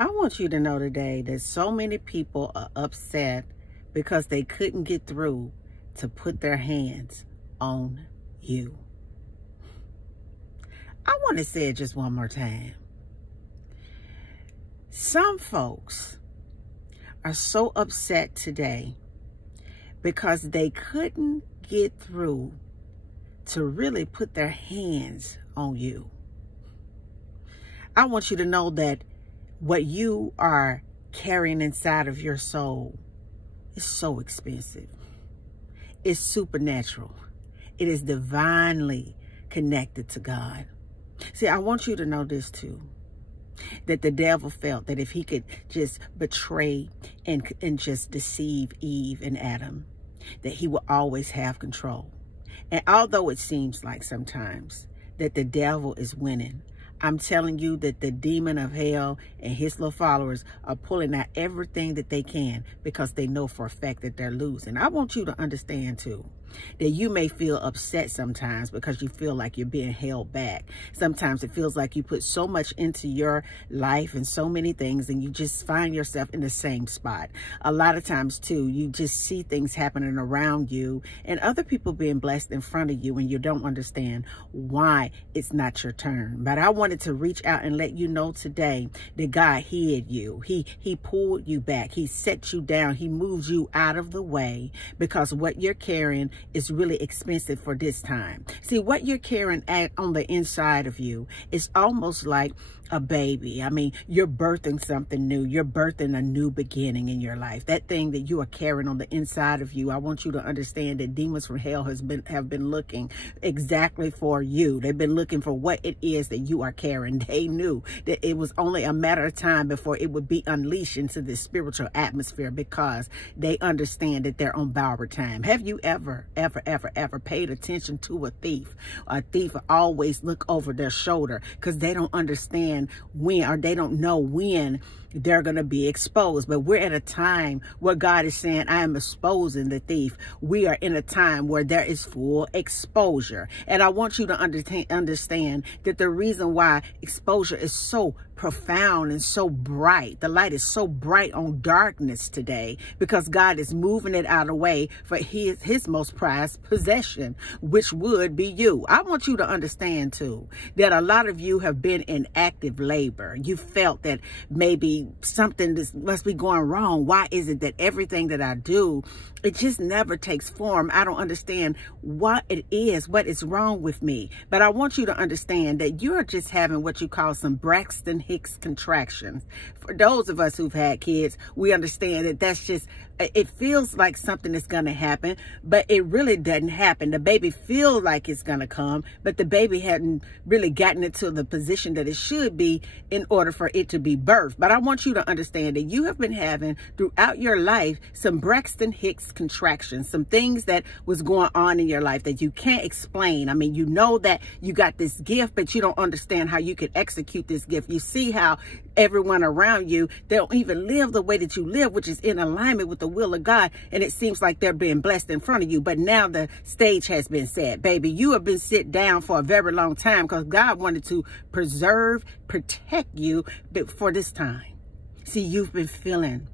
I want you to know today that so many people are upset because they couldn't get through to put their hands on you. I want to say it just one more time. Some folks are so upset today because they couldn't get through to really put their hands on you. I want you to know that what you are carrying inside of your soul is so expensive. It's supernatural. It is divinely connected to God. See, I want you to know this too, that the devil felt that if he could just betray and just deceive Eve and Adam, that he will always have control. And although it seems like sometimes that the devil is winning, I'm telling you that the demon of hell and his little followers are pulling out everything that they can because they know for a fact that they're losing. I want you to understand too, that you may feel upset sometimes because you feel like you're being held back. Sometimes it feels like you put so much into your life and so many things and you just find yourself in the same spot. A lot of times too, you just see things happening around you and other people being blessed in front of you and you don't understand why it's not your turn. But I wanted to reach out and let you know today that God hid you. He pulled you back. He set you down. He moved you out of the way because what you're carrying is really expensive for this time. See, what you're carrying on the inside of you is almost like a baby. I mean, you're birthing something new. You're birthing a new beginning in your life. That thing that you are carrying on the inside of you, I want you to understand that demons from hell have been looking exactly for you. They've been looking for what it is that you are carrying. They knew that it was only a matter of time before it would be unleashed into this spiritual atmosphere because they understand that they're on borrowed time. Have you ever paid attention to a thief? A thief always look over their shoulder because they don't understand when, or they don't know when they're going to be exposed. But we're at a time where God is saying, I am exposing the thief. We are in a time where there is full exposure. And I want you to understand that the reason why exposure is so profound and so bright, the light is so bright on darkness today, because God is moving it out of the way for his most prized possession, which would be you. I want you to understand too, that a lot of you have been in active labor. You felt that maybe something must be going wrong. Why is it that everything that I do, it just never takes form? I don't understand what it is, what is wrong with me. But I want you to understand that you're just having what you call some Braxton Hicks contractions. For those of us who've had kids, we understand that that's just, it feels like something is going to happen, but it really doesn't happen. The baby feels like it's going to come, but the baby hadn't really gotten it to the position that it should be in order for it to be birthed. But I want you to understand that you have been having throughout your life some Braxton Hicks contractions, some things that was going on in your life that you can't explain. I mean, you know that you got this gift, but you don't understand how you can execute this gift. You see how everyone around you, they don't even live the way that you live, which is in alignment with the will of God. And it seems like they're being blessed in front of you. But now the stage has been set. Baby, you have been sit down for a very long time because God wanted to preserve, protect you for this time. See, you've been feeling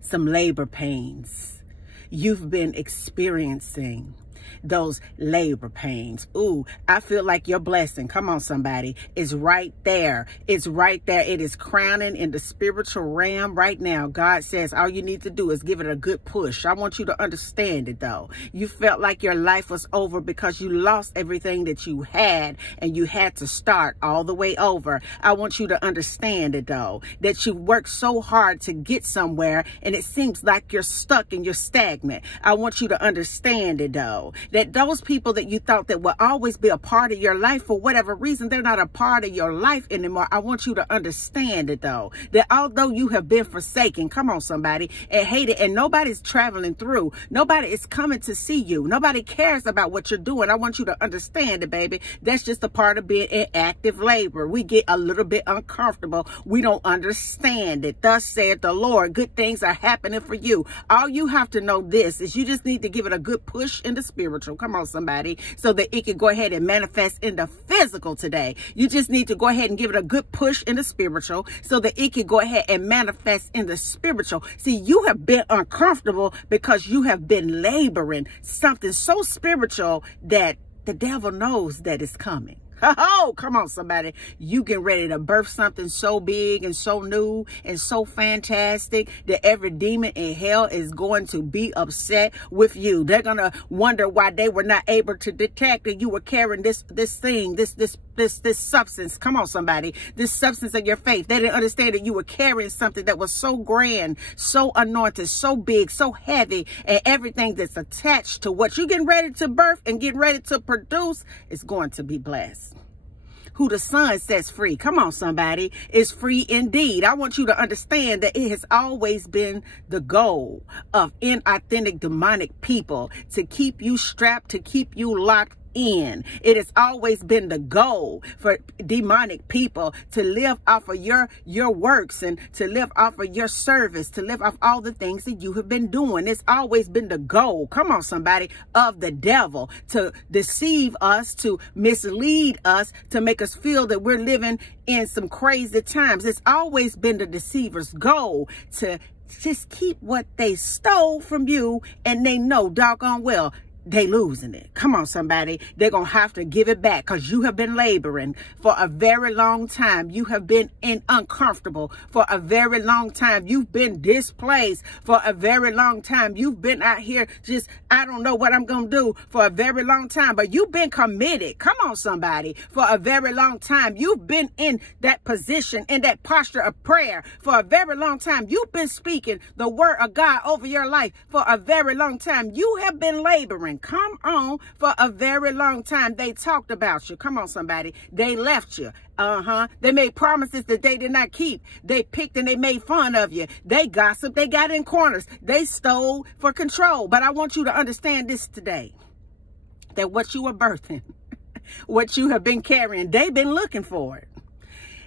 some labor pains. You've been experiencing those labor pains. Ooh, I feel like your blessing, come on somebody, is right there. It's right there. It is crowning in the spiritual realm right now. God says all you need to do is give it a good push. I want you to understand it though. You felt like your life was over because you lost everything that you had and you had to start all the way over. I want you to understand it though, that you worked so hard to get somewhere and it seems like you're stuck and you're stagnant. I want you to understand it though, that those people that you thought that would always be a part of your life, for whatever reason, they're not a part of your life anymore. I want you to understand it though, that although you have been forsaken, come on somebody, and hated, and nobody's traveling through, nobody is coming to see you, nobody cares about what you're doing. I want you to understand it, baby. That's just a part of being in active labor. We get a little bit uncomfortable. We don't understand it. Thus said the Lord, good things are happening for you. All you have to know this is you just need to give it a good push in the spirit. spiritual. Come on, somebody. So that it can go ahead and manifest in the physical today. You just need to go ahead and give it a good push in the spiritual so that it can go ahead and manifest in the spiritual. See, you have been uncomfortable because you have been laboring something so spiritual that the devil knows that it's coming. Oh, come on, somebody. You get ready to birth something so big and so new and so fantastic that every demon in hell is going to be upset with you. They're going to wonder why they were not able to detect that you were carrying this thing, this substance. Come on, somebody. This substance of your faith. They didn't understand that you were carrying something that was so grand, so anointed, so big, so heavy, and everything that's attached to what you're getting ready to birth and getting ready to produce is going to be blessed. Who the Son sets free, come on, somebody, is free indeed. I want you to understand that it has always been the goal of inauthentic demonic people to keep you strapped, to keep you locked in. It has always been the goal for demonic people to live off of your works and to live off of your service, to live off all the things that you have been doing. It's always been the goal, come on, somebody, of the devil to deceive us, to mislead us, to make us feel that we're living in some crazy times. It's always been the deceiver's goal to just keep what they stole from you, and they know doggone well they losing it. Come on, somebody. They're going to have to give it back because you have been laboring for a very long time. You have been uncomfortable for a very long time. You've been displaced for a very long time. You've been out here just, I don't know what I'm going to do for a very long time, but you've been committed. Come on, somebody, for a very long time. You've been in that position, in that posture of prayer for a very long time. You've been speaking the word of God over your life for a very long time. You have been laboring. Come on, for a very long time. They talked about you. Come on, somebody. They left you. They made promises that they did not keep. They picked and they made fun of you. They gossiped. They got in corners. They stole for control. But I want you to understand this today, that what you were birthing, what you have been carrying, they've been looking for it.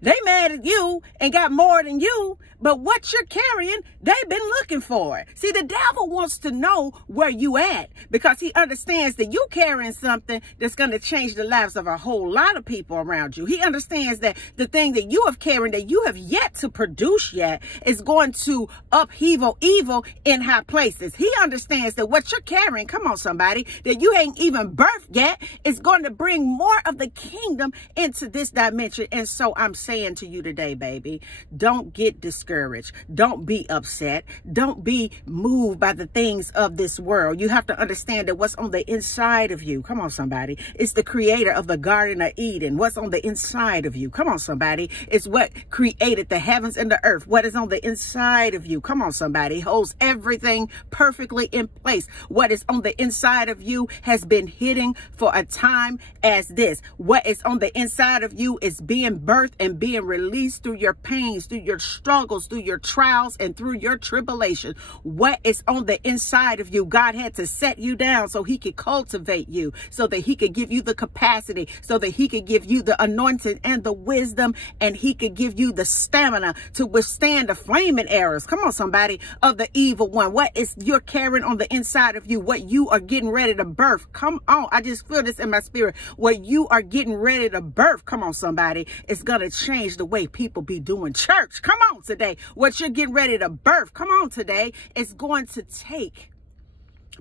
They mad at you and got more than you, but what you're carrying, they've been looking for it. See, the devil wants to know where you at because he understands that you carrying something that's going to change the lives of a whole lot of people around you. He understands that the thing that you have carried that you have yet to produce yet is going to upheaval evil in high places. He understands that what you're carrying, come on, somebody, that you ain't even birthed yet, is going to bring more of the kingdom into this dimension. And so I'm saying to you today, baby, don't get discouraged. Don't be upset. Don't be moved by the things of this world. You have to understand that what's on the inside of you, come on, somebody, it's the creator of the Garden of Eden. What's on the inside of you, come on, somebody, it's what created the heavens and the earth. What is on the inside of you, come on, somebody, holds everything perfectly in place. What is on the inside of you has been hidden for a time as this. What is on the inside of you is being birthed and being released through your pains, through your struggles, through your trials, and through your tribulation. What is on the inside of you, God had to set you down so he could cultivate you, so that he could give you the capacity, so that he could give you the anointing and the wisdom, and he could give you the stamina to withstand the flaming arrows, come on, somebody, of the evil one. What is you're carrying on the inside of you, what you are getting ready to birth, come on, I just feel this in my spirit, what you are getting ready to birth, come on, somebody, it's gonna change the way people be doing church. Come on today. What you're getting ready to birth, come on today, is going to take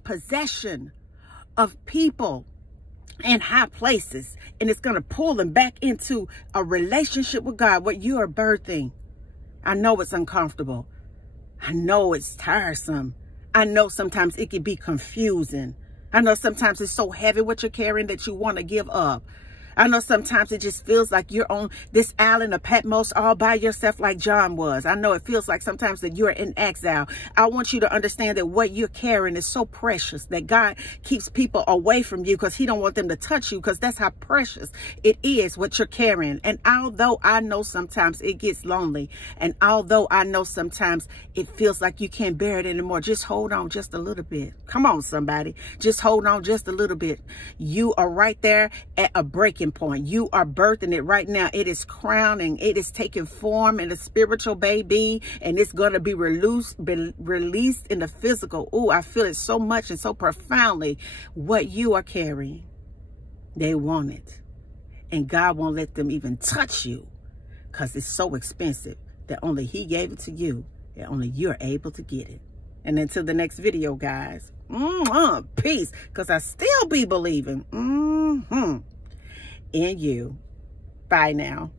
possession of people in high places, and it's going to pull them back into a relationship with God. What you are birthing, I know it's uncomfortable. I know it's tiresome. I know sometimes it can be confusing. I know sometimes it's so heavy what you're carrying that you want to give up. I know sometimes it just feels like you're on this island of Patmos all by yourself like John was. I know it feels like sometimes that you're in exile. I want you to understand that what you're carrying is so precious that God keeps people away from you because he don't want them to touch you, because that's how precious it is what you're carrying. And although I know sometimes it gets lonely, and although I know sometimes it feels like you can't bear it anymore, just hold on just a little bit. Come on, somebody. Just hold on just a little bit. You are right there at a breaking breaking point. You are birthing it right now. It is crowning. It is taking form in a spiritual baby, and it's going to be released in the physical. Oh, I feel it so much and so profoundly. What you are carrying, they want it. And God won't let them even touch you because it's so expensive that only He gave it to you and only you're able to get it. And until the next video, guys, peace, because I still be believing in you. Bye now.